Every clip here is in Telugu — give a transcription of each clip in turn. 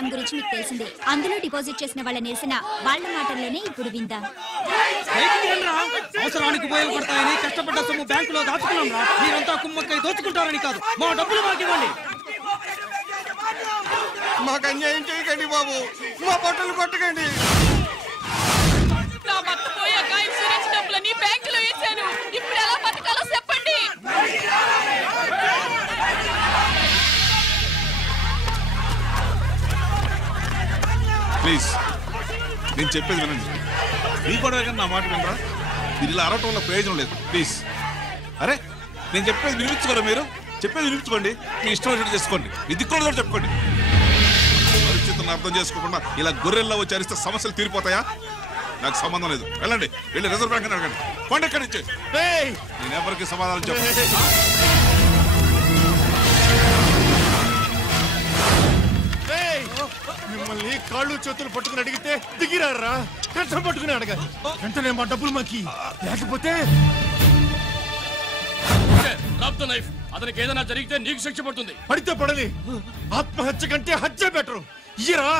స్కామ్ గురించి మీకు తెలిసిందే. అందులో డిపాజిట్ చేసిన వాళ్ళ నిరసన వాళ్ళ మాటల్లోనే ఇప్పుడు విందాం. అవసరానికి ఉపయోగపడతాయని కష్టపడ్డ సొమ్ము బ్యాంకులో దాచుకున్నాం రా. మీరంతా కుమ్మక్కై దోచుకుంటారని కాదు, మా డబ్బులు మాకివ్వండి. మాకు అన్యాయం చేయకండి బాబు, మా బట్టలు కొట్టకండి. నా భర్త పోయాక ఇన్సూరెన్స్ డబ్బులని బ్యాంకులో వేశాను. ఇప్పుడు ఎలా బతకాలో చెప్పండి. ప్లీజ్ నేను చెప్పేది వినండి. మీ గొడవ నా మాట వినరా? మీరు ఇలా అరవటం వల్ల ప్రయోజనం లేదు. ప్లీజ్ అరే నేను చెప్పేది వినిపించుకోరా? మీరు చెప్పేది వినిపించుకోండి, మీ ఇష్టం వచ్చినట్టు చేసుకోండి, మీ దిక్కులో చెప్పుకోండి. పరిస్థితులను అర్థం చేసుకోకుండా ఇలా గొర్రెల్లో వచ్చి అరిస్తే సమస్యలు తీరిపోతాయా? నాకు సంబంధం లేదు. వెళ్ళండి, వెళ్ళి రిజర్వ్ బ్యాంక్ అడగండి. పండి ఎక్కడి నుంచి. నేను ఎవరికి సమాధానం చెప్పండి. మిమ్మల్ని కాళ్ళు చేతులు పట్టుకుని అడిగితే దిగిరారా? కష్టం పట్టుకుని అడగాలి. వెంటనే మా డబ్బులు మాకి, లేకపోతే అతనికి ఏదైనా జరిగితే నీకు శిక్ష పడుతుంది. పడితే పడని, ఆత్మహత్య కంటే హత్య బెటరు. ఇయ్యరా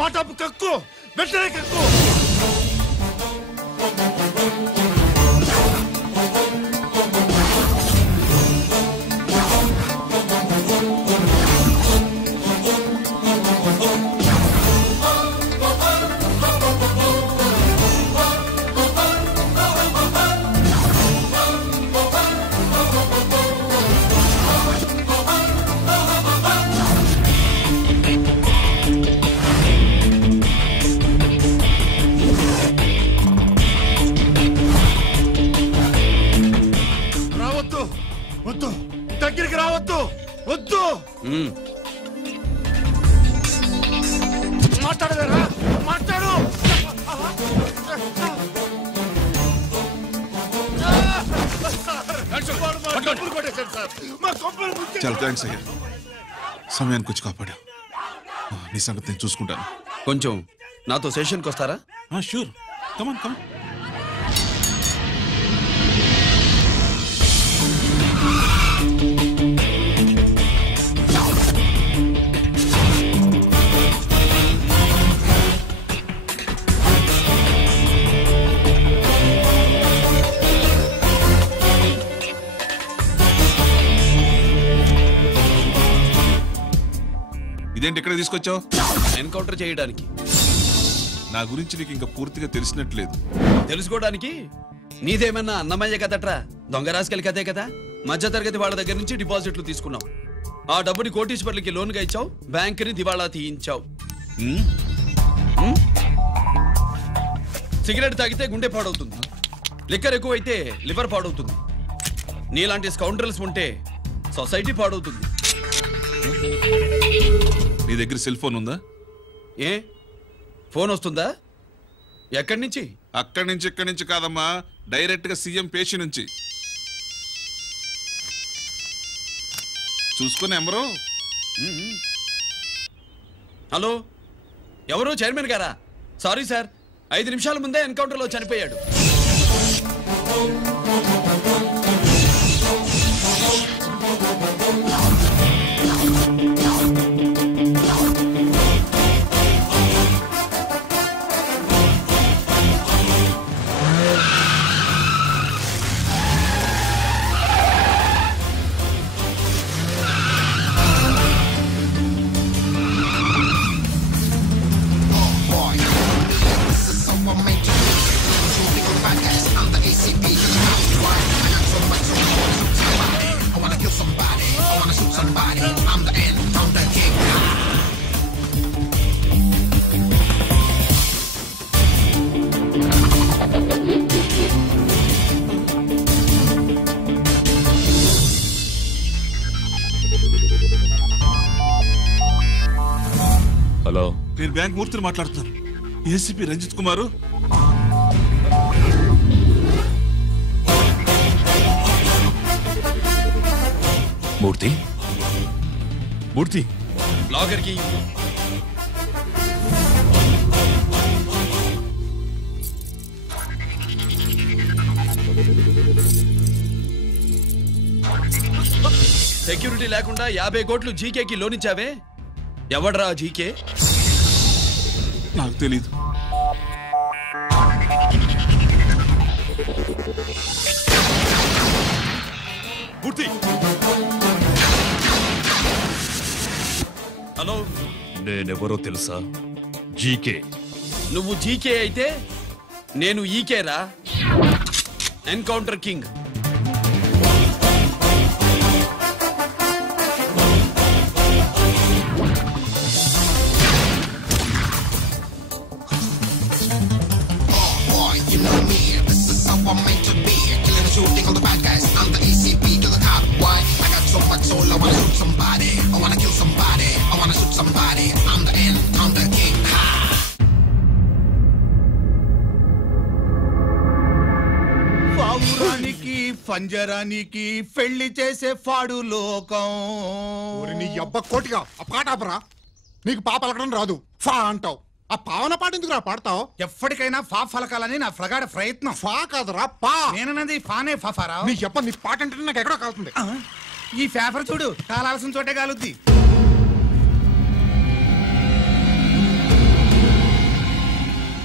మా డబ్బు, కక్కు, వెంటనే కక్కు. వద్దు, దగ్గరికి రావద్దు, వద్దు. మాట్లాడవేరా? మాట్లాడు. చాలా థ్యాంక్స్ అయ్యా, సమయానికి వచ్చి కాపాడా. నీ సంగతి నేను చూసుకుంటాను. కొంచెం నాతో సెషన్కి వస్తారా? షూర్, కమాన్ కమాన్. ఇదేంటి ఇక్కడ తీసుకొచ్చావు? ఎన్కౌంటర్ చేయడానికి. నా గురించి నీకు ఇంకా పూర్తిగా తెలిసినట్లేదు. తెలుసుకోవడానికి నీదేమన్నా అన్నమయ్య కదట్రా, దొంగ రాసుకెళ్ళి కదే కదా. మధ్య తరగతి వాళ్ళ దగ్గర నుంచి డిపాజిట్లు తీసుకున్నావు. ఆ డబ్బుని కోటీశ్వర్లకి లోన్గా ఇచ్చావు, బ్యాంకుని దివాళా తీయించావు. సిగరెట్ తాగితే గుండె పాడవుతుంది, లిక్కర్ ఎక్కువైతే లివర్ పాడవుతుంది. నీలాంటి స్కౌండ్రల్స్ ఉంటే సొసైటీ పాడవుతుంది. నీ దగ్గర సెల్ ఫోన్ ఉందా? ఏ ఫోన్ వస్తుందా? ఎక్కడి నుంచి? అక్కడి నుంచి ఇక్కడి నుంచి కాదమ్మా, డైరెక్ట్ గా సీఎం పేషి నుంచి. చూసుకుని ఎవరు? హలో, ఎవరు? చైర్మన్ గారా? సారీ సార్, 5 నిమిషాల ముందే ఎన్కౌంటర్లో చనిపోయాడు. హలో, నేను బ్యాంక్ మూర్తిని మాట్లాడుతున్నాను. ఏసీపీ రంజిత్ కుమారు. మూర్తి, మూర్తి బ్లాగర్ కి సెక్యూరిటీ లేకుండా 50 కోట్లు జీకేకి లోన్ ఇచ్చావే, ఎవడ్రా జీకే? నాకు తెలీదు. హలో, నేనెవరో తెలుసా? జీకే. నువ్వు జీకే అయితే నేను ఈకేరా, encounter king. Shooting all the bad guys, I'm the ECP to the cop. Why? I got so much soul, I wanna shoot somebody. I wanna kill somebody. I wanna shoot somebody. I'm the Encounter King. Ha! పావురానికి పంజరానికి పెళ్లి చేసే ఫాడు లోకం. నీ అబ్బ కోటిగా ఆ పాట ఆపరా. నీకు పాప పలకడం రాదు, ఫా అంటావు. ఆ పావన పాట ఎందుకు పాడతావు? ఎప్పటికైనా ఫా ఫలకాలని నా ప్రగాఢ ప్రయత్నం. ఫా కాదురా పా. నేనన్నది ఫానే ఫాఫారా. నీ చెప్ప నీ పాట అంటే నాకు ఎక్కడో కాలుతుంది. ఈ పేపర్ చూడు, కాలాల్సిన చోటే కాలుద్ది.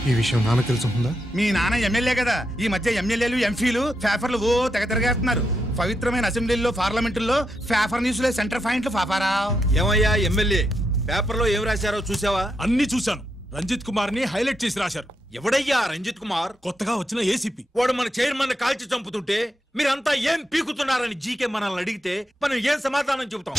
ఈ విషయం నాన్న తెలుసుకుందా? మీ నాన్న ఎమ్మెల్యే కదా, ఈ మధ్య ఎమ్మెల్యేలు ఎంపీలు పేపర్లు ఓ తెగ తిరగేస్తున్నారు. పవిత్రమైన అసెంబ్లీల్లో పార్లమెంటుల్లో పేపర్ న్యూస్లే సెంటర్ పాయింట్లు ఫాఫారా. ఏమయ్యా ఎమ్మెల్యే, పేపర్లో ఏం రాశారో చూసావా? అన్ని చూశాను. రంజిత్ కుమార్ ని హైలైట్ చేసి రాశారు. ఎవడయ్యా రంజిత్ కుమార్? కొత్తగా వచ్చిన ఏసీపీ. వాడు మన చైర్మన్ కాల్చి చంపుతుంటే మీరంతా ఏం పీకుతున్నారని జీకే మనల్ని అడిగితే మనం ఏం సమాధానం చెబుతాం?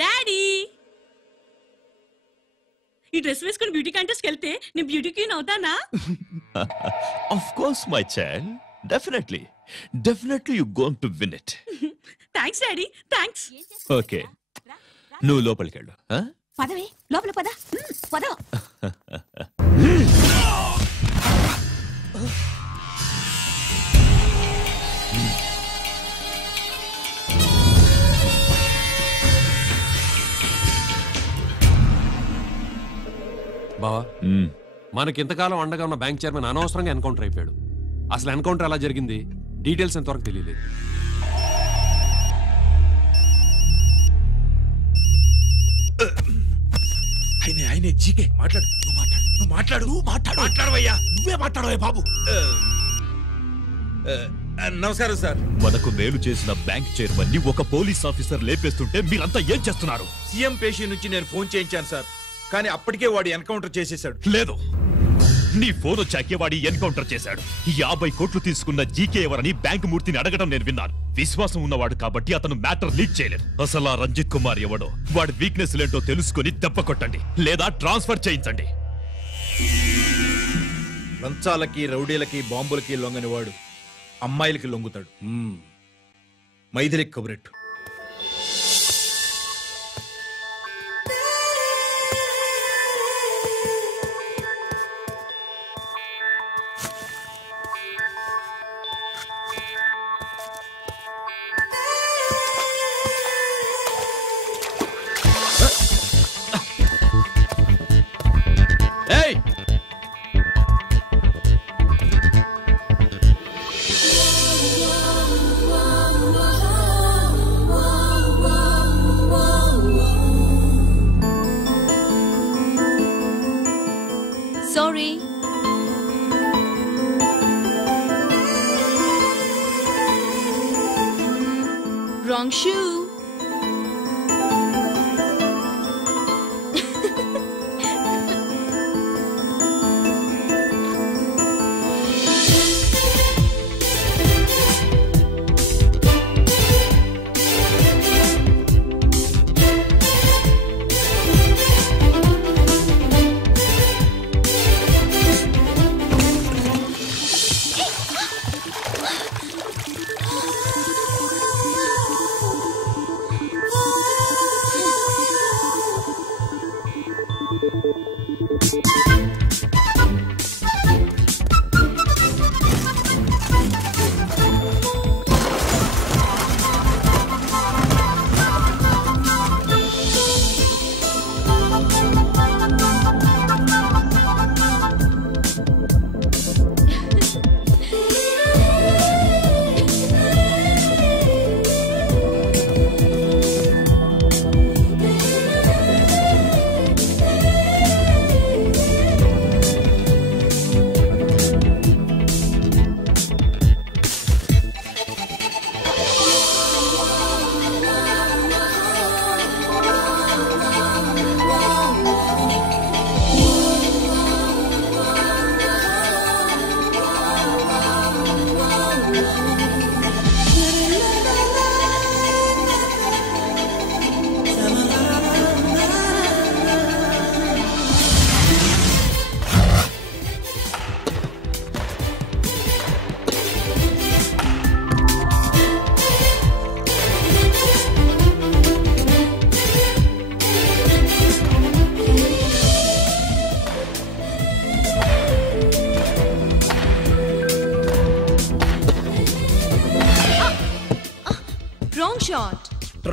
డాడీ, ఈ డ్రెస్ వేసుకుని బ్యూటీ కాంటెస్ట్ వెళ్తే నేను బ్యూటీ క్వీన్ అవుతానా? Of course, my child. Definitely. Definitely you're going to win it. Thanks daddy, thanks. Okay. నువ్వు లోపలికి వెళ్ళు. పదవే లోపల పద. పద. బావా, మనకింతకాలం అండగా ఉన్న బ్యాంక్ చైర్మన్ అనవసరంగా ఎన్కౌంటర్ అయిపోయాడు. అసలు ఎన్కౌంటర్ ఎలా జరిగింది డీటెయిల్స్ ఎంతవరకు తెలియలేదు. ఆయనే జీకే. మాట్లాడు, మాట్లాడవయ్యా. నువ్వే మాట్లాడవే బాబు. నమస్కారం సార్. మనకు మేలు చేసిన బ్యాంక్ చైర్మన్ ని ఒక పోలీస్ ఆఫీసర్ లేపేస్తుంటే మీరంతా ఏం చేస్తున్నారు? సీఎం పేషీ నుంచి నేను ఫోన్ చేయించాను సార్, కానీ అప్పటికే వాడు ఎన్కౌంటర్ చేసేశాడు. లేదు, నీ ఫోన్ వచ్చాకే వాడి ఎన్కౌంటర్ చేశాడు. 50 కోట్లు తీసుకున్న జీకే ఎవరని బ్యాంకు మూర్తిని అడగడం నేను విన్నాను. విశ్వాసం ఉన్నవాడు కాబట్టి అతను మ్యాటర్ లీక్ చేయలేదు. అసలు ఆ రంజిత్ కుమార్ ఎవడో, వాడి వీక్నెస్ ఏంటో తెలుసుకుని దెబ్బ కొట్టండి, లేదా ట్రాన్స్ఫర్ చేయించండి. లంచాలకి, రౌడీలకి, బాంబులకి లొంగని వాడు అమ్మాయిలకి లొంగుతాడు. మైథిలికి కబురెట్టు. ఏయ్, sorry. Wrong shoe.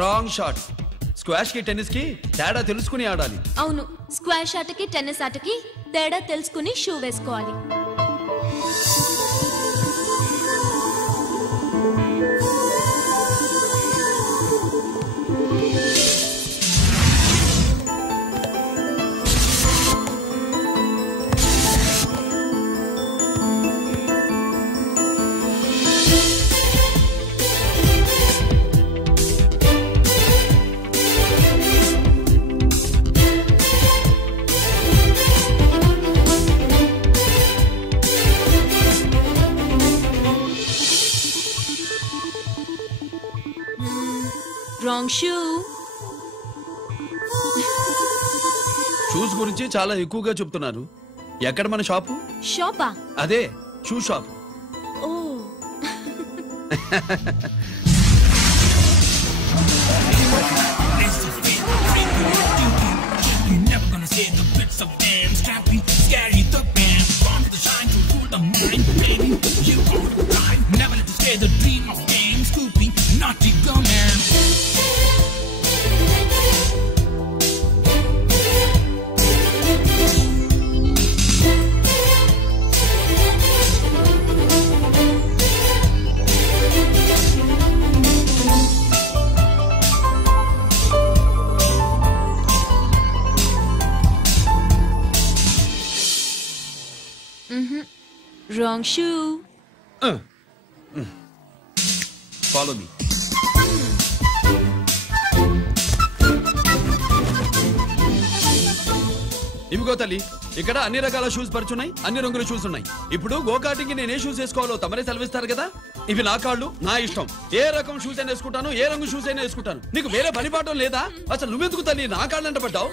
Wrong shot. Squash కి టెన్నిస్ కి తేడా తెలుసుకుని ఆడాలి. అవును, స్క్వాష్ ఆటకి టెన్నిస్ ఆటకి తేడా తెలుసుకుని షూ వేసుకోవాలి. Wrong shoe. షూస్ గురించి చాలా ఎక్కువగా చెప్తున్నారు. ఎక్కడ మన షాపు? షాపా? అదే షూ షాప్. ఓ wrong shoe. Follow me. ఇవిగో తల్లి, ఇక్కడ అన్ని రకాల షూస్ పరుచున్నాయి, అన్ని రంగుల షూస్ ఉన్నాయి. ఇప్పుడు గోకాటింగ్ నేను ఏ షూస్ వేసుకోవాలో తమరే సెలవిస్తారు కదా. ఇవి నా కాళ్ళు, నా ఇష్టం. ఏ రకం షూస్ అయినా వేసుకుంటాను, ఏ రంగు షూస్ అయినా వేసుకుంటాను. నీకు వేరే పనిపాఠం లేదా? అసలు నువ్వెందుకు తల్లి నా కాళ్ళంట పడ్డావు?